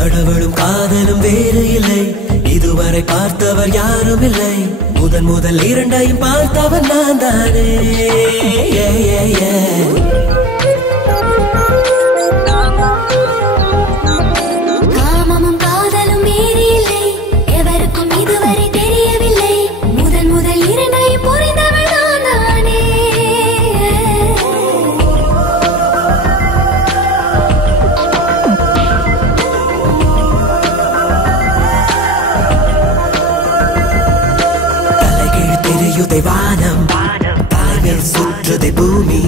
கடவுளும் காதலும் வேறு இல்லை, இதுவரை பார்த்தவர் யாரும் இல்லை. முதன் முதல் இரண்டையும் பார்த்தவர் நான் தானே. காமமும் காதலும் வேறு இல்லை, எவருக்கும் இதுவரை தெரியவில்லை. முதன் முதல் இரண்டையும் புரிந்தவர் நான் தானே. வானம் தாய்மேல் சுற்றுதை பூமி,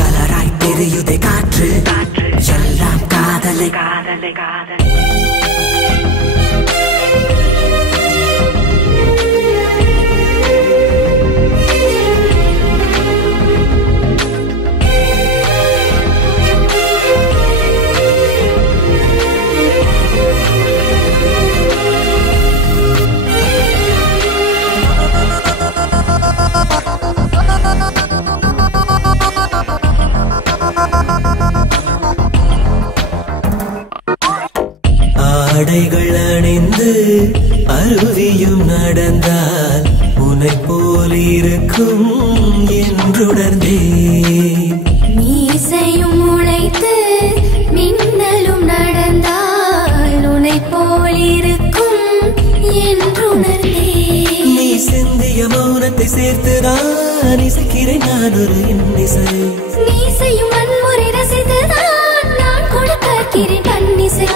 கலராய் தெரியுதை காற்று, எல்லாம் காதலை காதலை காதலை. ஆடைகள் அணிந்து அருவியும் நடந்தால் உன்னை போல் இருக்கும் என்றுணர்ந்தேன். மீசையும் உழைத்து மின்னலும் நடந்தால் உன்னை போல் இருக்கும் என்றுணர்ந்தேன். நீ சிந்திய மௌனத்தை சேர்த்து நான் இசைக்கிறேன், நான் ஒரு இன்னிசை. மீசையும் வன்முறை ரசித்துதான் நான் கொடுக்கிறேன் பன்னிசை.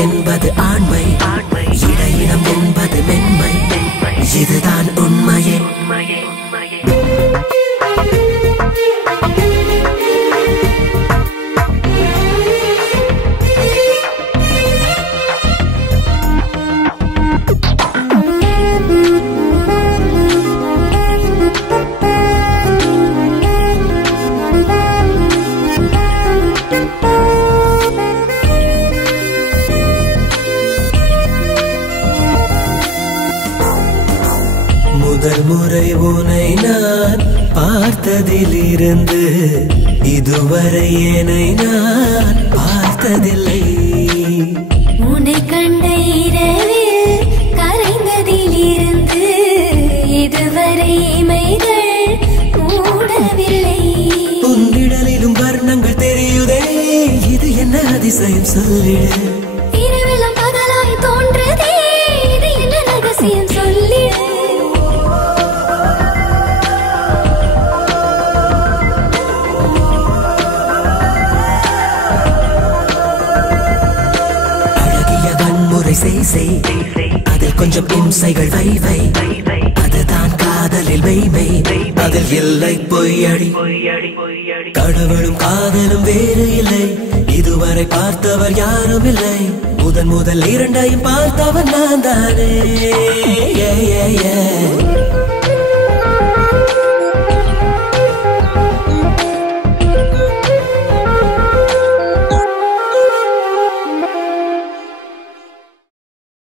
என்பது ஆண்மை, இடையினம் என்பது மென்மை, இதுதான் உண்மையே. முதல் முறை உன்னை நான் பார்த்ததிலிருந்து இதுவரை என்னை நான் பார்த்ததில்லை. உன்னை கண்ட இரவில் கரைந்ததிலிருந்து இதுவரை இமைகள் மூடவில்லை. உன்னிடலிலும் வர்ணங்கள் தெரியுதே, இது என்ன அதிசயம் சொல்லிடு. இரவெல்லாம் பகலாய் தோன்றதே, இது என்ன ரகசியம் சொல்லிடு. அதில் கொஞ்சம் இம்சைகள் வை, அதுதான் காதலில் மெய்மை, அதில் இல்லை பொய்யடி. கடவுளும் காதலும் வேறு இல்லை, இதுவரை பார்த்தவர் யாரும் இல்லை. முதன் முதல் இரண்டையும் பார்த்தவர் நான் தானே.